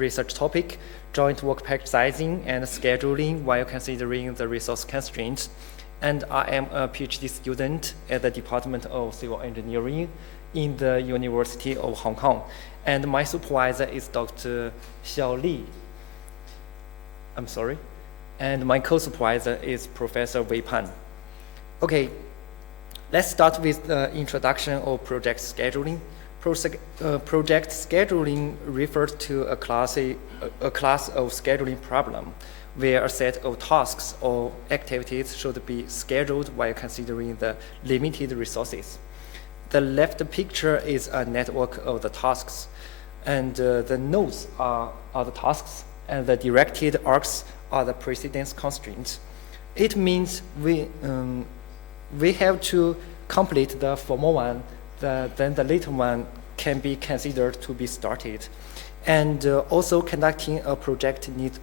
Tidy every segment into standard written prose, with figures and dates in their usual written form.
research topic, joint work package sizing and scheduling while considering the resource constraints. And I am a PhD student at the Department of Civil Engineering in the University of Hong Kong. And my supervisor is Dr. Xiao Li. I'm sorry. And my co-supervisor is Professor Wei Pan. Okay, let's start with the introduction of project scheduling. Project scheduling refers to a class of scheduling problem where a set of tasks or activities should be scheduled while considering the limited resources. The left picture is a network of the tasks, and the nodes are the tasks, and the directed arcs are the precedence constraints. It means we have to complete the former one, then the later one can be considered to be started. And also conducting a project needs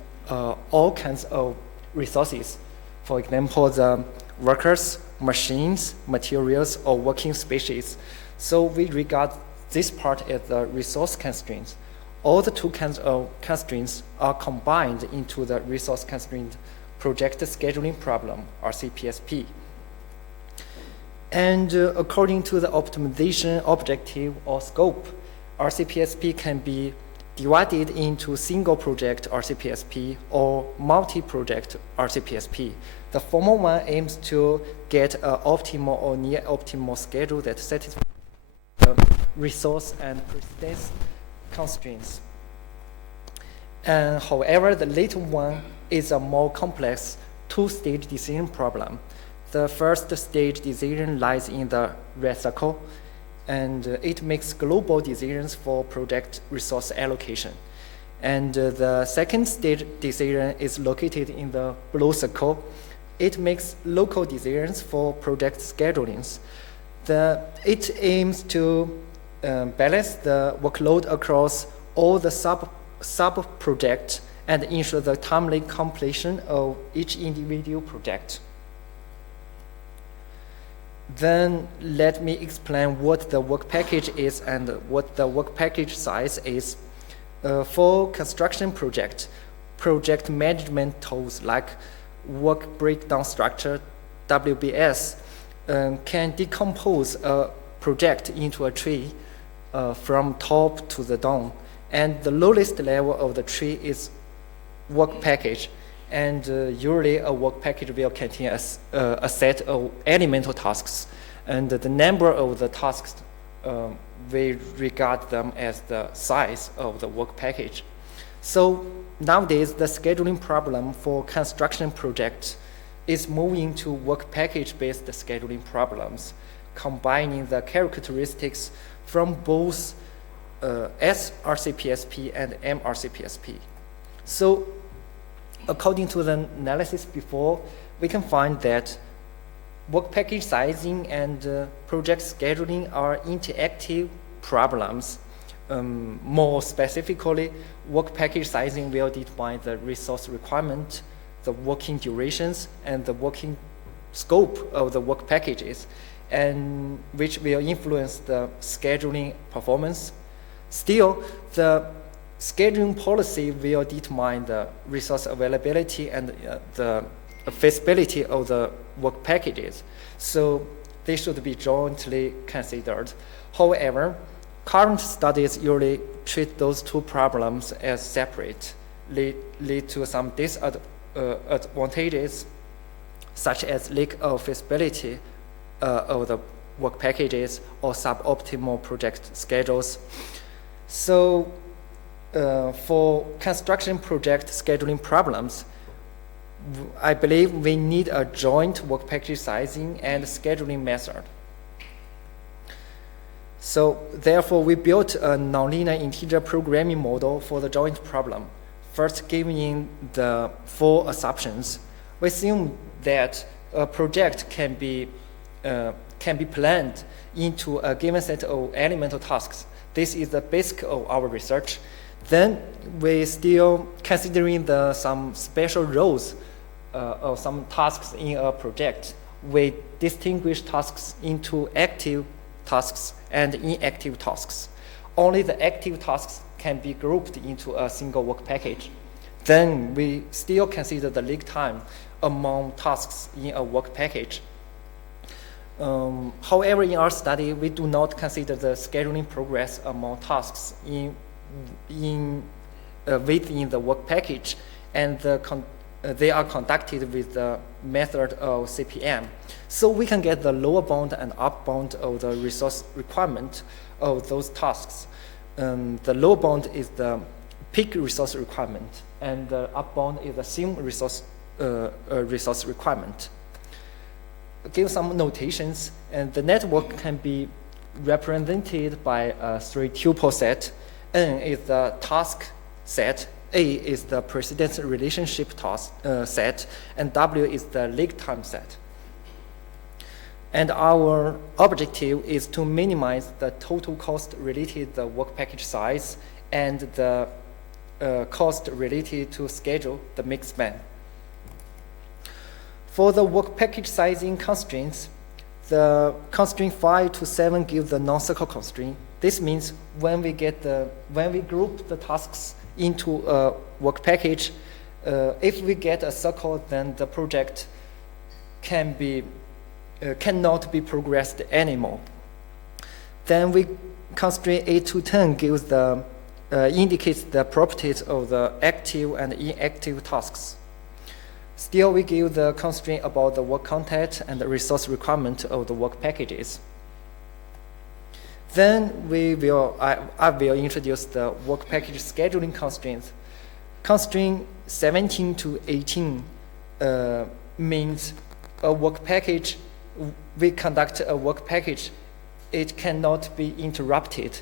all kinds of resources. For example, the workers, machines, materials, or working species. So we regard this part as the resource constraints. All the two kinds of constraints are combined into the resource constraint project scheduling problem, RCPSP. And according to the optimization objective or scope, RCPSP can be divided into single project RCPSP or multi-project RCPSP. The former one aims to get an optimal or near optimal schedule that satisfies the resource and precedence constraints. And however, the later one is a more complex two-stage decision problem. The first stage decision lies in the red circle, and it makes global decisions for project resource allocation. And the second stage decision is located in the blue circle. It makes local decisions for project schedulings. It aims to balance the workload across all the sub-projects and ensure the timely completion of each individual project. Then let me explain what the work package is and what the work package size is. For construction project management tools like work breakdown structure, WBS, can decompose a project into a tree from top to the down. And the lowest level of the tree is work package. And usually a work package will contain a set of elemental tasks. And the number of the tasks, we regard them as the size of the work package. So nowadays, the scheduling problem for construction projects is moving to work package-based scheduling problems, combining the characteristics from both S.R.CPSP and M.R.CPSP. So according to the analysis before, we can find that work package sizing and project scheduling are interactive problems. More specifically, work package sizing will define the resource requirement, the working durations, and the working scope of the work packages, and which will influence the scheduling performance. Still, the scheduling policy will determine the resource availability and the feasibility of the work packages. So they should be jointly considered. However, current studies usually treat those two problems as separate, lead to some disadvantages, such as lack of feasibility of the work packages or suboptimal project schedules. So for construction project scheduling problems, I believe we need a joint work package sizing and scheduling method. So therefore, we built a nonlinear integer programming model for the joint problem. First, giving the 4 assumptions. We assume that a project can be planned into a given set of elemental tasks. This is the basic of our research. Then we still considering some special roles of some tasks in a project. We distinguish tasks into active tasks and inactive tasks. Only the active tasks can be grouped into a single work package. Then we still consider the lag time among tasks in a work package. However, in our study, we do not consider the scheduling progress among tasks within the work package, and they are conducted with the method of CPM. So we can get the lower bound and upper bound of the resource requirement of those tasks. The lower bound is the peak resource requirement, and the upper bound is the assumed resource requirement. Give some notations, and the network can be represented by a 3-tuple set. N is the task set, A is the precedence relationship task set, and W is the lag time set. And our objective is to minimize the total cost related to the work package size and the cost related to schedule, the mixed span. For the work package sizing constraints, the constraint 5 to 7 give the non-circle constraint. This means when we group the tasks into a work package, if we get a circle, then the project cannot be progressed anymore. Then we constraint 8 to 10 gives indicates the properties of the active and inactive tasks. Still, we give the constraint about the work content and the resource requirement of the work packages. Then I will introduce the work package scheduling constraints. Constraint 17 to 18 means a work package, we conduct a work package, it cannot be interrupted.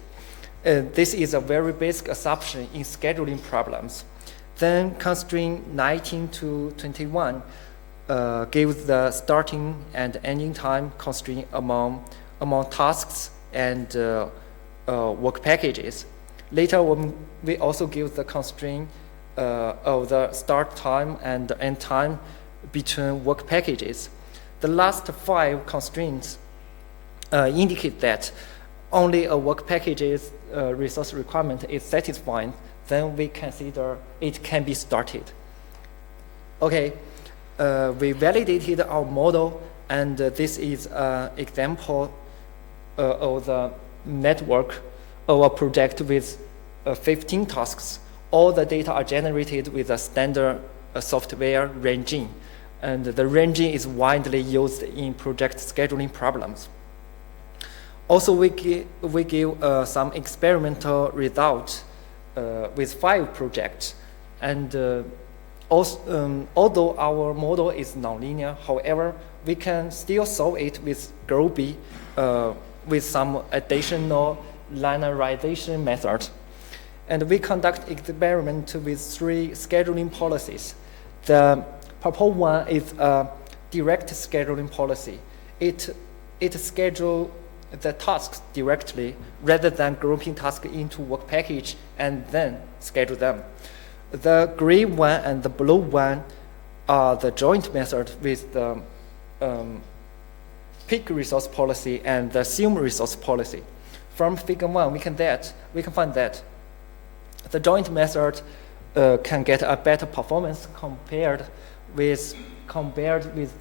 This is a very basic assumption in scheduling problems. Then constraint 19 to 21 gives the starting and ending time constraint among tasks and work packages. Later, we also give the constraint of the start time and end time between work packages. The last 5 constraints indicate that only a work package's resource requirement is satisfied, then we consider it can be started. Okay, we validated our model, and this is an example of the network of a project with 15 tasks. All the data are generated with a standard software RanGen, and the RanGen is widely used in project scheduling problems. Also, we give some experimental results with 5 projects, and although our model is nonlinear, however, we can still solve it with Gurobi with some additional linearization methods. And we conduct experiments with 3 scheduling policies. The purple one is a direct scheduling policy. It schedules the tasks directly rather than grouping tasks into work package and then schedule them. The gray one and the blue one are the joint method with the peak resource policy and the assumed resource policy. From figure 1, we can find that the joint method can get a better performance compared with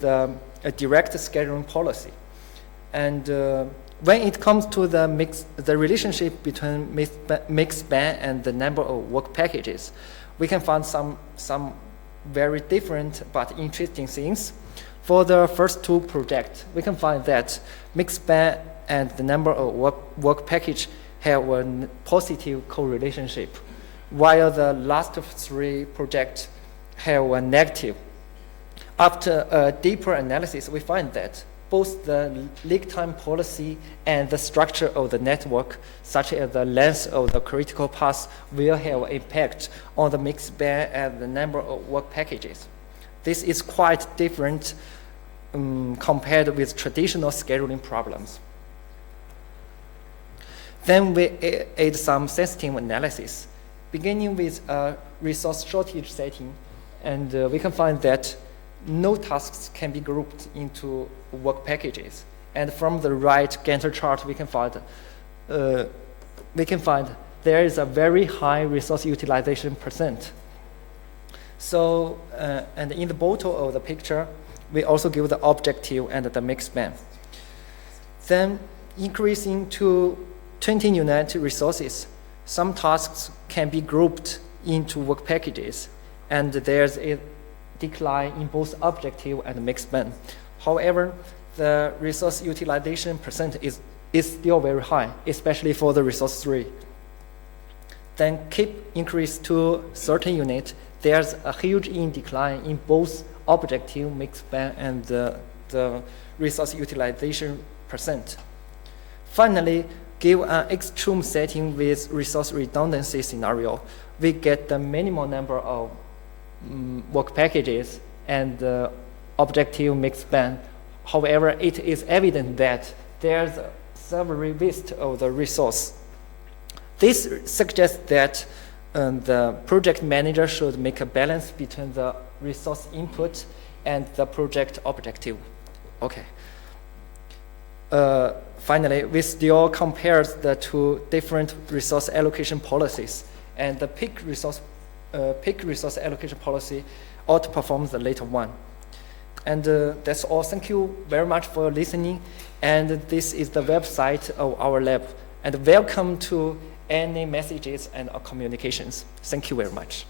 the direct scheduling policy. And when it comes to the relationship between mixed span and the number of work packages, we can find some very different but interesting things. For the first 2 projects, we can find that mixed span and the number of work package have a positive correlationship, while the last 3 projects have a negative. After a deeper analysis, we find that both the lag time policy and the structure of the network, such as the length of the critical path, will have an impact on the mixed span and the number of work packages. This is quite different compared with traditional scheduling problems. Then we add some sensitive analysis, beginning with a resource shortage setting, and we can find that no tasks can be grouped into work packages. And from the right Gantt chart, we can find there is a very high resource utilization percent. So, and in the bottom of the picture, we also give the objective and the mix span. Then increasing to 20 unit resources, some tasks can be grouped into work packages, and there's a decline in both objective and mix span. However, the resource utilization percent is still very high, especially for the resource 3. Then keep increase to 30 units, there's a huge decline in both objective, mix span, and the resource utilization percent. Finally, give an extreme setting with resource redundancy scenario. We get the minimal number of work packages and objective mix span. However, it is evident that there's several waste of the resource. This suggests that the project manager should make a balance between the resource input and the project objective. Okay. Finally, we still compare the two different resource allocation policies, and the peak resource allocation policy outperforms the later one. And that's all. Thank you very much for listening. And this is the website of our lab. And welcome to any messages and communications. Thank you very much.